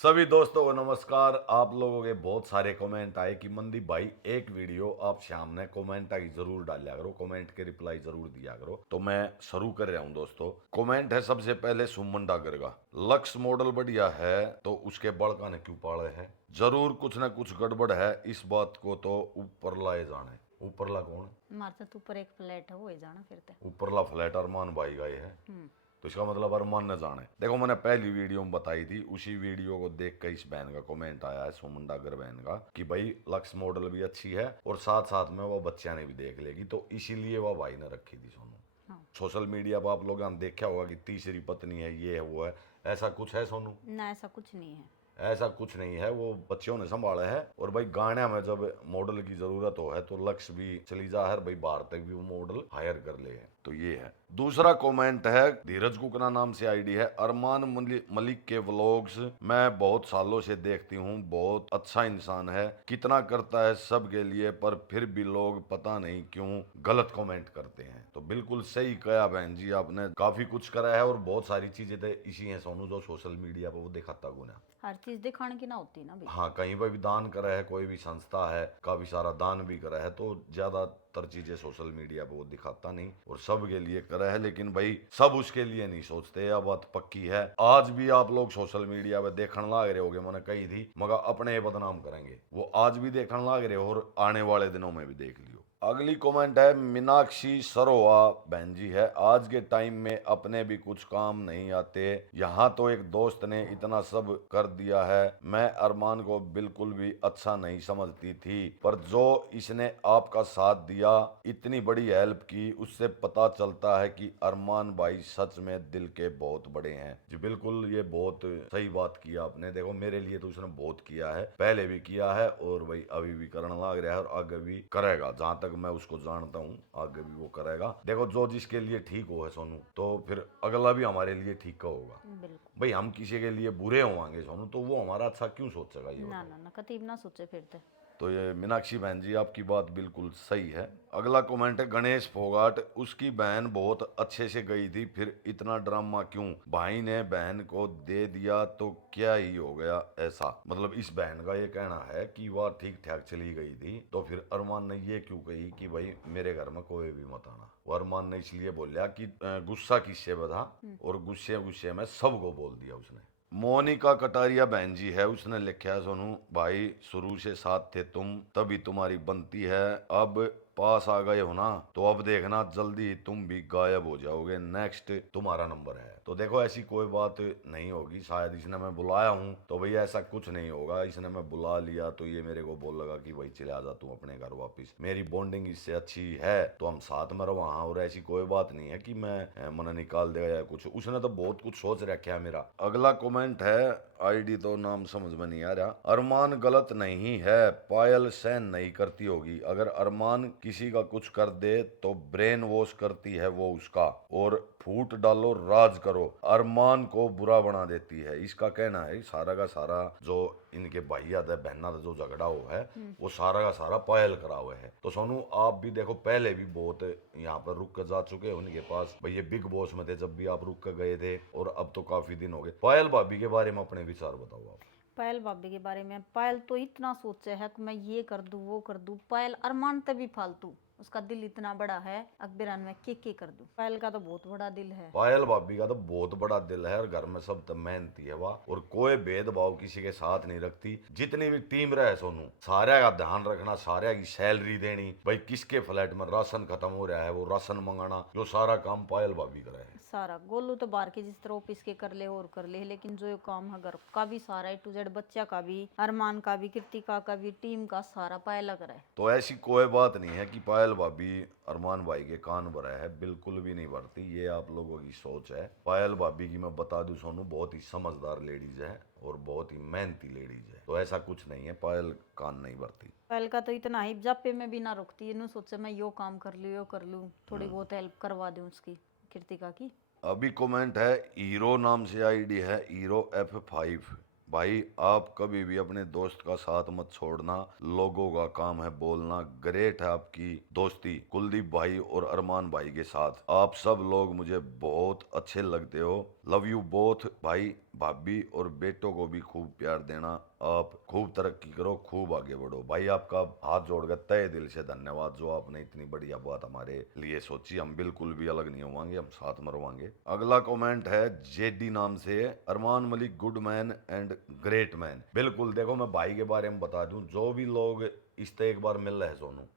सभी दोस्तों को नमस्कार। आप लोगों के बहुत सारे कमेंट आए कि मंदीप भाई एक वीडियो आप शाम ने कमेंट आई जरूर डाला करो, कमेंट के रिप्लाई जरूर दिया करो। तो मैं शुरू कर रहा हूं दोस्तों। कमेंट है सबसे पहले सुमन डागर का। लक्स मॉडल बढ़िया है तो उसके बड़का ने क्यों पाले है। जरूर कुछ ना कुछ गड़बड़ है, इस बात को तो ऊपर लाए जाने। ऊपरला कौन? मारता तू ऊपर एक फ्लैट है वो ही जाना फिर ते। ऊपरला फ्लैट अरमान भाई का ही है। तो इसका मतलब अरमान न जाने। देखो मैंने पहली वीडियो में बताई थी, उसी वीडियो को देख कर इस बहन का कमेंट आया है, सुमन डागर बहन का, कि भाई लक्स मॉडल भी अच्छी है और साथ साथ में वो बच्चा ने भी देख लेगी, तो इसीलिए वह भाई ने रखी थी सोनू। हाँ। सोशल मीडिया पर आप लोगों ने देखा होगा कि तीसरी पत्नी है, ये है वो है, ऐसा कुछ है सोनू? ना ऐसा कुछ नहीं है। ऐसा कुछ नहीं है, वो बच्चों ने संभाला है। और भाई गाने में जब मॉडल की जरूरत हो है तो लक्ष्य भी चली जा है भाई, बाहर तक भी वो मॉडल हायर कर ले है। तो ये है। दूसरा कमेंट है, धीरज कुकना नाम से आईडी है। अरमान मलिक के व्लॉग्स मैं बहुत सालों से देखती हूँ, बहुत अच्छा इंसान है, कितना करता है सबके लिए, पर फिर भी लोग पता नहीं क्यों गलत कमेंट करते हैं। तो बिल्कुल सही कहा बहन जी आपने, काफी कुछ करा है और बहुत सारी चीजें तो इसी हैं सोनू जो सोशल मीडिया पर वो दिखाता गुना। हर चीज दिखाने की ना होती ना भाई। हाँ, कहीं पर भी दान करा है, कोई भी संस्था है काफी सारा दान भी करा है, तो ज्यादातर चीजें सोशल मीडिया पे वो दिखाता नहीं और सब के लिए करा है। लेकिन भाई सब उसके लिए नहीं सोचते, यह बात पक्की है। आज भी आप लोग सोशल मीडिया पे देखने लाग रहे होगे, मैंने कही थी मगर अपने ये बदनाम करेंगे, वो आज भी देखने लाग रहे हो और आने वाले दिनों में भी देख लियो। अगली कमेंट है मीनाक्षी सरोवा बहन जी है। आज के टाइम में अपने भी कुछ काम नहीं आते, यहाँ तो एक दोस्त ने इतना सब कर दिया है। मैं अरमान को बिल्कुल भी अच्छा नहीं समझती थी, पर जो इसने आपका साथ दिया, इतनी बड़ी हेल्प की, उससे पता चलता है कि अरमान भाई सच में दिल के बहुत बड़े हैं। जी बिल्कुल, ये बहुत सही बात की आपने। देखो मेरे लिए तो उसने बहुत किया है, पहले भी किया है और भाई अभी भी करने लग रहा है और आगे भी करेगा। जहां तक मैं उसको जानता हूँ आगे भी वो करेगा। देखो जो जिसके लिए ठीक हो है सोनू, तो फिर अगला भी हमारे लिए ठीक का होगा। बिल्कुल। भाई हम किसी के लिए बुरे होंगे सोनू, तो वो हमारा अच्छा क्यों सोचेगा, ये ना बताओ। ना ना कतीब ना सोचे फिर ते। तो ये मीनाक्षी बहन जी आपकी बात बिल्कुल सही है। अगला कमेंट है गणेश फोगाट। उसकी बहन बहुत अच्छे से गई थी, फिर इतना ड्रामा क्यों? भाई ने बहन को दे दिया तो क्या ही हो गया ऐसा? मतलब इस बहन का ये कहना है कि वह ठीक ठाक चली गई थी, तो फिर अरमान ने ये क्यों कही कि भाई मेरे घर में कोई भी मत आना। वो अरमान ने इसलिए बोलिया कि गुस्सा किससे बता, और गुस्से गुस्से में सबको बोल दिया उसने। मोनिका कटारिया बहन जी है, उसने लिखा है सोनू भाई शुरू से साथ थे तुम, तभी तुम्हारी बनती है, अब पास आ गए हो ना तो अब देखना जल्दी ही तुम भी गायब हो जाओगे, नेक्स्ट तुम्हारा नंबर है। तो देखो ऐसी कोई बात नहीं होगी, शायद इसने मैं बुलाया हूँ तो भैया ऐसा कुछ नहीं होगा। इसने मैं बुला लिया तो ये मेरे को बोल लगा कि भाई चले जा तू अपने घर वापस, मेरी बॉन्डिंग इससे अच्छी है तो हम साथ में रहो वहाँ। और ऐसी कोई बात नहीं है कि मैं मन निकाल देगा या कुछ, उसने तो बहुत कुछ सोच रखा है मेरा। अगला कमेंट है, आईडी तो नाम समझ में नहीं आ रहा। अरमान गलत नहीं है, पायल सहन नहीं करती होगी। अगर अरमान किसी का कुछ कर दे तो ब्रेन वॉश करती है वो उसका, और फूट डालो राज करो, अरमान को बुरा बना देती है। इसका कहना है सारा का सारा जो इनके भाइया थे बहना था जो झगड़ा हुआ है वो सारा का सारा पायल करा हुआ है। तो सोनू आप भी देखो पहले भी बहुत यहाँ पर रुक कर जा चुके हैं उनके पास, भाई ये बिग बॉस में थे जब भी आप रुक कर गए थे, और अब तो काफी दिन हो गए। पायल भाभी के बारे में अपने विचार बताओ आप। पायल भाभी के बारे में, पायल तो इतना सोचे है कि मैं ये कर दूं वो कर दूं। पायल अरमान ते भी फालतू, उसका दिल इतना बड़ा है, अकबरान में के कर दूं। पायल का तो बहुत बड़ा दिल है। पायल भाभी का तो बहुत बड़ा दिल है और घर में सब तो मेहनती है वाह, और कोई भेदभाव किसी के साथ नहीं रखती। जितनी भी टीम रहे सोनू, सारे का ध्यान रखना, सारे की सैलरी देनी, भाई किसके फ्लैट में राशन खत्म हो रहा है वो राशन मंगाना, जो सारा काम पायल भाभी का है। सारा गोलू तो बाहर के जिस तरह ऑफिस के कर ले और कर ले, लेकिन जो ये काम है घर का भी सारा A to Z, बच्चा का भी, अरमान का भी, कृतिका का भी, टीम का सारा पायल कर है। तो ऐसी कोई बात नहीं है कि पायल भाभी अरमान भाई के कान भरा है, बिल्कुल भी नहीं भरती, ये आप लोगों की सोच है। पायल भाभी की मैं बता दूं सोनू बहुत ही समझदार लेडीज है और बहुत ही मेहनती लेडीज है, तो ऐसा कुछ नहीं है, पायल कान नहीं भरती। पायल का तो इतना ही जापे में भी ना रुकती है, सोचे मैं यो काम कर लूँ यो कर लूँ, थोड़ी बहुत हेल्प करवा दूँ उसकी, कृतिका की। अभी कमेंट है, हीरो नाम से आईडी है, हीरो F5। भाई आप कभी भी अपने दोस्त का साथ मत छोड़ना, लोगों का काम है बोलना। ग्रेट है आपकी दोस्ती कुलदीप भाई और अरमान भाई के साथ, आप सब लोग मुझे बहुत अच्छे लगते हो। लव यू बोथ भाई भाभी, और बेटों को भी खूब प्यार देना। आप खूब तरक्की करो, खूब आगे बढ़ो। भाई आपका हाथ जोड़कर तहे दिल से धन्यवाद, जो आपने इतनी बढ़िया बात हमारे लिए सोची। हम बिल्कुल भी अलग नहीं होवांगे, हम साथ में रहोगे। अगला कमेंट है जेडी नाम से, Armaan Malik good man and great man. बिल्कुल, देखो मैं भाई के बारे में बता दूं, जो भी लोग इससे एक बार मिल रहे हैं सोनू,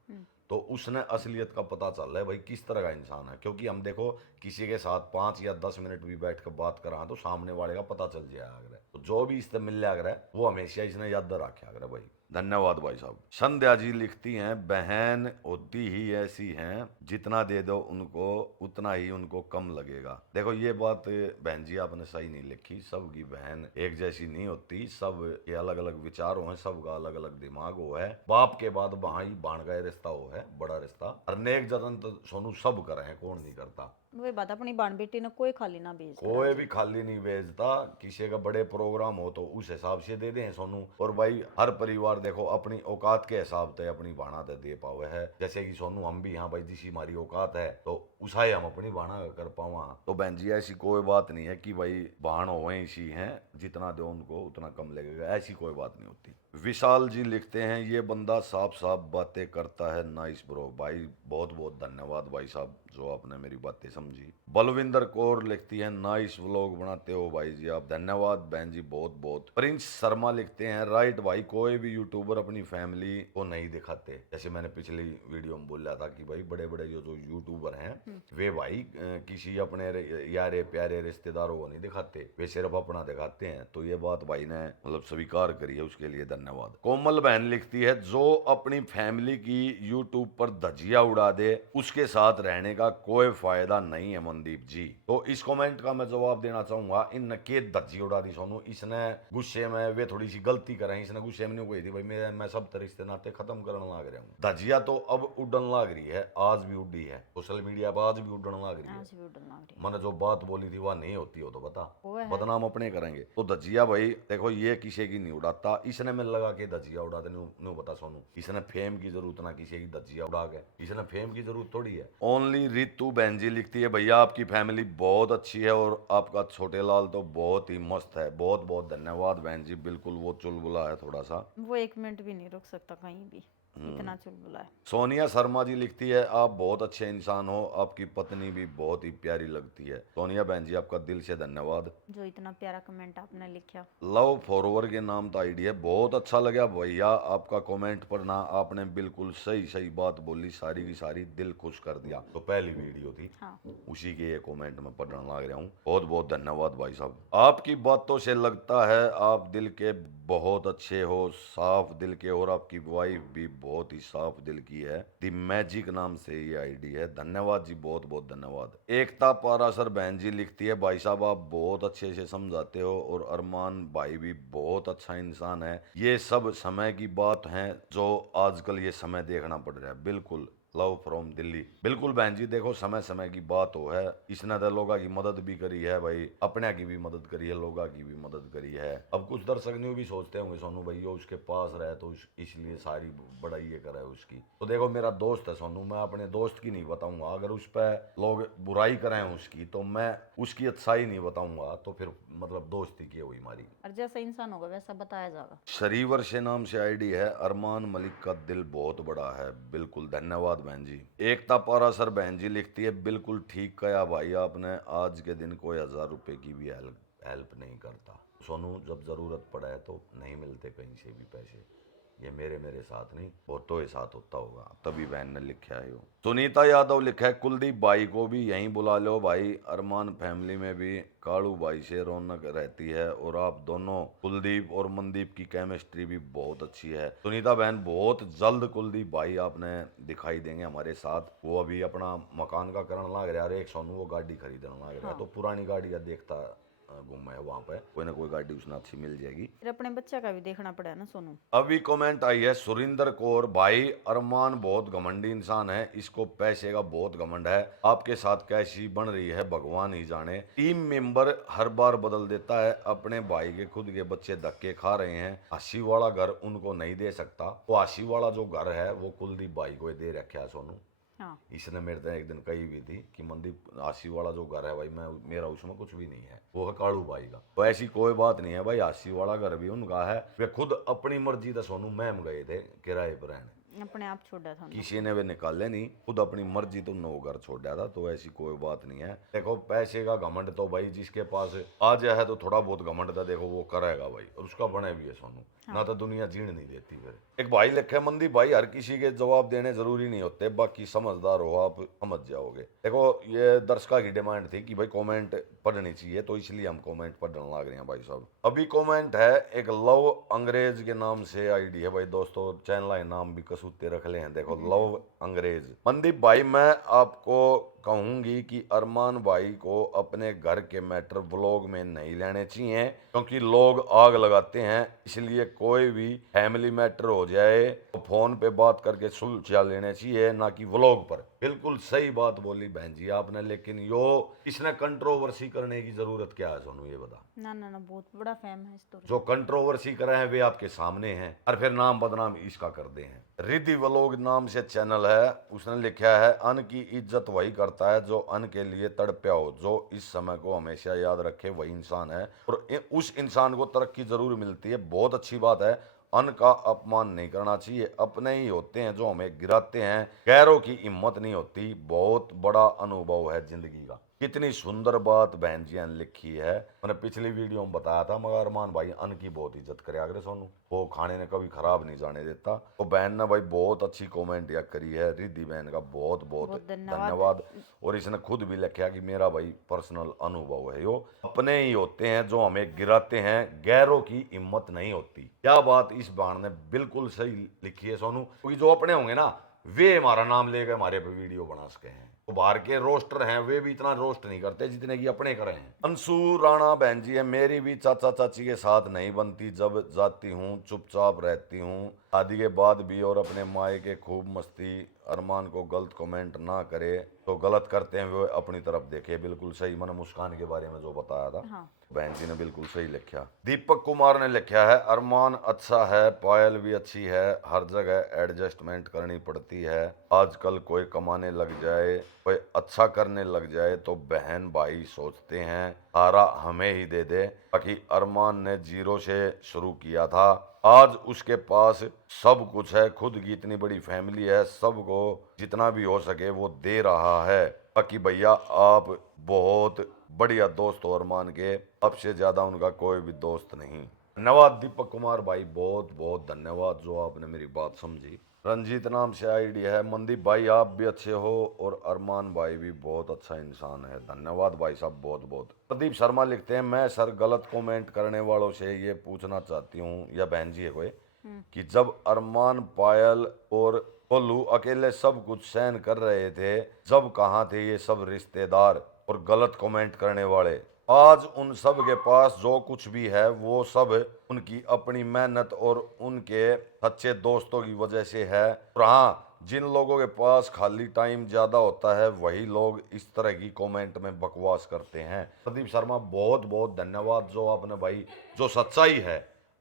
तो उसने असलियत का पता चल रहा है भाई किस तरह का इंसान है। क्योंकि हम देखो किसी के साथ 5 या 10 मिनट भी बैठ कर बात करा तो सामने वाले का पता चल जाएगा अगर, तो जो भी इससे मिल रहा है वो हमेशा इसने याद रखा अगर भाई। धन्यवाद भाई साहब। संध्या जी लिखती हैं, बहन होती ही ऐसी हैं, जितना दे दो उनको उतना ही उनको कम लगेगा। देखो ये बात बहन जी आपने सही नहीं लिखी। सबकी बहन एक जैसी नहीं होती, सब के अलग अलग विचार हो, सबका अलग अलग दिमाग हो है। बाप के बाद भाई बाण का रिश्ता हो है, बड़ा रिश्ता। और नेक जतन तो सोनू सब करे हैं, कौन नहीं करता। वही बात, अपनी बाण बेटी ने कोई खाली ना भेज करा कोई जी। भी खाली नहीं भेजता। किसी का बड़े प्रोग्राम हो तो उस हिसाब से दे दें सोनू। और भाई हर परिवार देखो अपनी औकात के हिसाब से अपनी भाणा दे पावे है। जैसे कि सोनू हम भी यहाँ भाई जिसी हमारी औकात है तो उसा ही हम अपनी भाणा कर पावा। तो बहन जी ऐसी कोई बात नहीं है कि भाई भाण हो इसी हैं, जितना दो उनको उतना कम लगेगा, ऐसी कोई बात नहीं होती। विशाल जी लिखते हैं, ये बंदा साफ साफ बातें करता है, नाइस ब्रो। भाई बहुत बहुत धन्यवाद भाई साहब, जो आपने मेरी बातें समझी। बलविंदर कौर लिखती है, नाइस व्लॉग बनाते हो भाई जी आप। धन्यवाद बहन जी बहुत बहुत। प्रिंस शर्मा लिखते हैं, राइट भाई, कोई भी यूट्यूबर अपनी फैमिली को नहीं दिखाते। जैसे मैंने पिछली वीडियो में बोला था कि भाई बड़े बड़े जो यूट्यूबर हैं वे भाई किसी अपने यारे प्यारे रिश्तेदारों को नहीं दिखाते, वे सिर्फ अपना दिखाते हैं। तो ये बात भाई ने मतलब स्वीकार करी है, उसके लिए धन्यवाद। कोमल बहन लिखती है, जो अपनी फैमिली की यूट्यूब पर धजिया उड़ा दे उसके साथ रहने का कोई फायदा नहीं है मनदीप जी। तो इस कमेंट का मैं जवाब देना चाहूंगा, इन के धज्जी उड़ा दी सोनू, इसने गुस्से में वे थोड़ी सी गलती करें, इसने गुस्से में नहीं कही थी भाई मैं सब रिश्ते नाते खत्म करने लाग रहा हूँ। धजिया तो अब उड़न लाग रही है, आज भी उड़ी है सोशल मीडिया पर, आज भी उड़न लाग रही है। आज भी उड़न लग रही मैंने जो बात बोली थी वह नहीं होती हो तो बता, वो है। बदनाम अपने करेंगे। तो धजिया भाई देखो ये किसी की नहीं उड़ाता, इसने मिल लगा के धजिया उड़ा दे। नहीं बता सोनू, इसने फेम की जरूरत ना किसी की धजिया उड़ा के, इसने फेम की जरूरत थोड़ी है। ओनली रितु बहन जी लिखती है, भैया आपकी फैमिली बहुत अच्छी है और आपका छोटे लाल तो बहुत ही मस्त है। बहुत बहुत धन्यवाद बहन जी। बिल्कुल वो चुलबुला है थोड़ा सा, वो 1 मिनट भी नहीं रुक सकता कहीं भी, इतना चुलबुला है। सोनिया शर्मा जी लिखती है, आप बहुत अच्छे इंसान हो, आपकी पत्नी भी बहुत ही प्यारी लगती है। सोनिया बहन जी आपका दिल से धन्यवाद। जो इतना प्यारा कमेंट आपने लिखा। लव फॉरवर के नाम का आईडी है, बहुत अच्छा लगा भैया आपका कमेंट पढ़ना, आपने बिल्कुल सही सही बात बोली, सारी की सारी दिल खुश कर दिया। तो पहली वीडियो थी हाँ। उसी के ये कमेंट में पढ़ने लग रहा हूँ। बहुत बहुत धन्यवाद भाई साहब। आपकी बातों से लगता है आप दिल के बहुत अच्छे हो, साफ दिल के, और आपकी वाइफ भी बहुत ही साफ दिल की है। दी मैजिक नाम से ये आईडी है। धन्यवाद जी, बहुत बहुत धन्यवाद। एकता पारासर बहन जी लिखती है, भाई साहब आप बहुत अच्छे से समझाते हो और अरमान भाई भी बहुत अच्छा इंसान है। ये सब समय की बात है जो आजकल ये समय देखना पड़ रहा है। बिल्कुल, लव फ्रॉम दिल्ली। बिल्कुल बहन जी, देखो समय समय की बात हो है, इसने तो लोगों की मदद भी करी है भाई, अपने की भी मदद करी है, लोगों की भी मदद करी है। अब कुछ दर्शक न्यू भी सोचते होंगे सोनू भाई वो उसके पास रहे तो इसलिए सारी बड़ाई ये करे उसकी। तो देखो मेरा दोस्त है सोनू, मैं अपने दोस्त की नहीं बताऊंगा। अगर उस पर लोग बुराई करें उसकी तो मैं उसकी अच्छाई नहीं बताऊंगा, तो फिर मतलब दोस्ती की हुई हमारी। और जैसा इंसान होगा वैसा बताया जाएगा। शरीवर से नाम से आईडी है, अरमान मलिक का दिल बहुत बड़ा है। बिल्कुल धन्यवाद बहन जी। एकता पारासर बहन जी लिखती है, बिल्कुल ठीक कहा भाई आपने, आज के दिन कोई 1000 रुपए की भी हेल्प नहीं करता। सोनू जब जरूरत पड़ा है तो नहीं मिलते कहीं से भी पैसे, ये मेरे साथ नहीं बहुतों के साथ होता होगा, तभी बहन ने लिखा है। सुनीता यादव लिखा है, कुलदीप भाई को भी यहीं बुला लो भाई, अरमान फैमिली में भी कालू भाई से रौनक रहती है और आप दोनों कुलदीप और मनदीप की केमिस्ट्री भी बहुत अच्छी है। सुनीता बहन बहुत जल्द कुलदीप भाई आपने दिखाई देंगे हमारे साथ। वो अभी अपना मकान का करने लग रहा है और एक सोनू वो गाड़ी खरीदने लग रहा है। तो पुरानी गाड़ी का देखता घूम है, वहाँ पे कोई ना कोई गाड़ी उसने अच्छी मिल जाएगी। फिर अपने बच्चे का भी देखना पड़ा ना सोनू। अभी कमेंट आई है सुरिंदर कौर, भाई अरमान बहुत घमंडी इंसान है, इसको पैसे का बहुत घमंड है, आपके साथ कैसी बन रही है भगवान ही जाने। टीम मेंबर हर बार बदल देता है, अपने भाई के खुद के बच्चे धक्के खा रहे हैं, हंसी वाला घर उनको नहीं दे सकता। वो हंसी वाला जो घर है वो कुलदीप भाई को दे रखा है सोनू। हाँ इसने मेरे से एक दिन कही भी थी कि मनदीप आशी वाला जो घर है भाई मैं मेरा उसमें कुछ भी नहीं है, वो है कालू भाई का। तो ऐसी कोई बात नहीं है भाई, आशी वाला घर भी उनका है। वे खुद अपनी मर्जी से सोनू मैम गए थे किराए पर रहने, अपने आप छोड़ा था उन्होंने। किसी ने वे निकाले नहीं, खुद अपनी मर्जी तो नो घर छोड़ दिया था। तो ऐसी कोई बात नहीं है। देखो पैसे का घमंड तो भाई जिसके पास आ जाए है तो थोड़ा बहुत घमंड था देखो वो करेगा भाई, और उसका बने भी है सोनू। ना तो दुनिया जीण नहीं देती। फिर एक भाई लिखे मंदी भाई हर किसी के जवाब देने जरूरी नहीं होते, बाकी समझदार हो आप समझ जाओगे। देखो ये दर्शकों की डिमांड थी कि भाई कमेंट पढ़नी चाहिए, तो इसलिए हम कमेंट पढ़ने लग रहे हैं भाई साहब। अभी कमेंट है एक लव अंग्रेज के नाम से आईडी है भाई दोस्तों, चैनल का नाम भी कसूते रख ले हैं। देखो लव अंग्रेज। मनदीप भाई मैं आपको कहूंगी कि अरमान भाई को अपने घर के मैटर व्लॉग में नहीं लेने चाहिए, क्योंकि लोग आग लगाते हैं। इसलिए कोई भी फैमिली मैटर हो जाए तो फोन पे बात करके सुलझा लेने चाहिए, ना कि व्लॉग पर। बिल्कुल सही बात बोली बहन जी आपने, लेकिन यो इसने कंट्रोवर्सी करने की जरूरत क्या है सोनू, ये बता। ना ना ना, बहुत बड़ा फैम है स्टोरी। जो कंट्रोवर्सी करे हैं वे आपके सामने हैं, और फिर नाम बदनाम इसका कर दे हैं। रिद्धि व्लॉग नाम से चैनल है, उसने लिखा है अन की इज्जत वही करता है जो अन के लिए तड़पया हो, जो इस समय को हमेशा याद रखे वही इंसान है, और उस इंसान को तरक्की जरूर मिलती है। बहुत अच्छी बात है। अन का अपमान नहीं करना चाहिए, अपने ही होते हैं जो हमें गिराते हैं, गैरों की हिम्मत नहीं होती। बहुत बड़ा अनुभव है जिंदगी का। कितनी सुंदर बात बहन जी ने लिखी है। मैंने पिछली वीडियो में बताया था मगर अरमान भाई अन की बहुत इज्जत करे अगर सोनू, वो खाने ने कभी खराब नहीं जाने देता। तो बहन ने भाई बहुत अच्छी कमेंट या करी है, रिद्धि बहन का बहुत बहुत बहुत धन्यवाद। धन्यवाद। और इसने खुद भी लिखा कि मेरा भाई पर्सनल अनुभव है यो, अपने ही होते हैं जो हमें गिराते हैं, गैरों की हिम्मत नहीं होती। क्या बात इस बाण ने बिल्कुल सही लिखी है सोनू, क्योंकि जो अपने होंगे ना वे हमारा नाम लेकर हमारे पे वीडियो बना सके हैं। तो बाहर के रोस्टर हैं वे भी इतना रोस्ट नहीं करते जितने की अपने करे हैं। अंशु राणा बहन जी है, मेरी भी चाचा चाची के साथ नहीं बनती, जब जाती हूँ चुपचाप रहती हूँ शादी के बाद भी, और अपने माए के खूब मस्ती। अरमान को गलत कमेंट ना करे, तो गलत करते हैं वो अपनी तरफ देखे। बिल्कुल सही, मैंने मुस्कान के बारे में जो बताया था हाँ बहन जी ने बिल्कुल सही लिखा। दीपक कुमार ने लिखा है अरमान अच्छा है, पायल भी अच्छी है, हर जगह एडजस्टमेंट करनी पड़ती है। आजकल कोई कमाने लग जाए, कोई अच्छा करने लग जाए तो बहन भाई सोचते हैं सारा हमें ही दे दे। बाकी अरमान ने जीरो से शुरू किया था, आज उसके पास सब कुछ है, खुद की इतनी बड़ी फैमिली है, सबको जितना भी हो सके वो दे रहा है। बाकी भैया आप बहुत बढ़िया दोस्त हो अरमान के, आपसे ज्यादा उनका कोई भी दोस्त नहीं। धन्यवाद दीपक कुमार भाई, बहुत बहुत धन्यवाद जो आपने मेरी बात समझी। रंजीत नाम से आईडी है, मनदीप भाई आप भी अच्छे हो और अरमान भाई भी बहुत अच्छा इंसान है। धन्यवाद भाई साहब बहुत बहुत। प्रदीप शर्मा लिखते हैं मैं सर गलत कमेंट करने वालों से ये पूछना चाहती हूँ, या बहन जी है कोई, कि जब अरमान पायल और कोल्लू अकेले सब कुछ सहन कर रहे थे, जब कहाँ थे ये सब रिश्तेदार और गलत कमेंट करने वाले। आज उन सब के पास जो कुछ भी है वो सब उनकी अपनी मेहनत और उनके सच्चे दोस्तों की वजह से है। और हाँ, जिन लोगों के पास खाली टाइम ज्यादा होता है वही लोग इस तरह की कमेंट में बकवास करते हैं। प्रदीप शर्मा बहुत बहुत धन्यवाद, जो आपने भाई जो सच्चाई है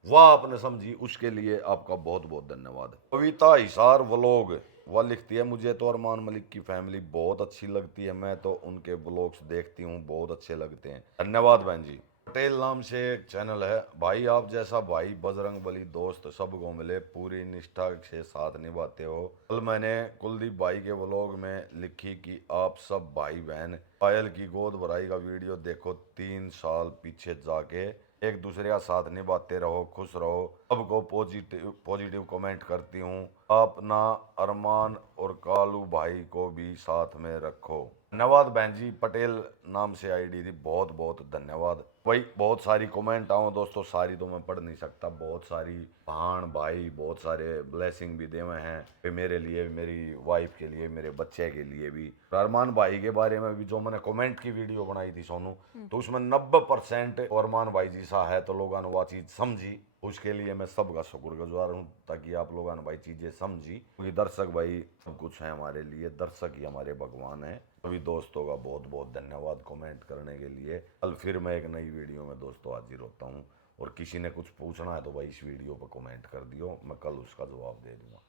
वह आपने समझी, उसके लिए आपका बहुत बहुत धन्यवाद। कविता हिसार व्लॉग वह लिखती है मुझे तो अरमान मलिक की फैमिली बहुत अच्छी लगती है, मैं तो उनके व्लॉग्स देखती हूँ, बहुत अच्छे लगते हैं। धन्यवाद बहन जी। पटेल नाम से एक चैनल है, भाई आप जैसा भाई बजरंग बली दोस्त सबको मिले, पूरी निष्ठा से साथ निभाते हो। कल मैंने कुलदीप भाई के व्लॉग में लिखी कि आप सब भाई बहन पायल की गोद भराई का वीडियो देखो, 3 साल पीछे जाके एक दूसरे का साथ निभाते रहो, खुश रहो, सबको पॉजिटिव पॉजिटिव कमेंट करती हूँ। अपना अरमान और कालू भाई को भी साथ में रखो। धन्यवाद बहन जी, पटेल नाम से आईडी थी, बहुत बहुत धन्यवाद। भाई बहुत सारी कमेंट आओ दोस्तों, सारी तो मैं पढ़ नहीं सकता, बहुत सारी बहन भाई बहुत सारे ब्लेसिंग भी दे हुए हैं कि मेरे लिए, मेरी वाइफ के लिए, मेरे बच्चे के लिए भी। अरमान भाई के बारे में भी जो मैंने कमेंट की वीडियो बनाई थी सोनू, तो उसमें 90% अरमान भाई जी सा है, तो लोगों ने वो चीज़ समझी, उसके लिए मैं सबका शुक्रगुजार हूँ, ताकि आप लोगों ने भाई चीज़ें समझी। क्योंकि दर्शक भाई सब कुछ है हमारे लिए, दर्शक ही हमारे भगवान हैं। सभी दोस्तों का बहुत बहुत धन्यवाद कमेंट करने के लिए। कल फिर मैं एक नई वीडियो में दोस्तों हाजिर होता हूँ, और किसी ने कुछ पूछना है तो भाई इस वीडियो पर कमेंट कर दियो, मैं कल उसका जवाब दे दूँगा।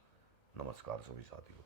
नमस्कार सभी साथियों।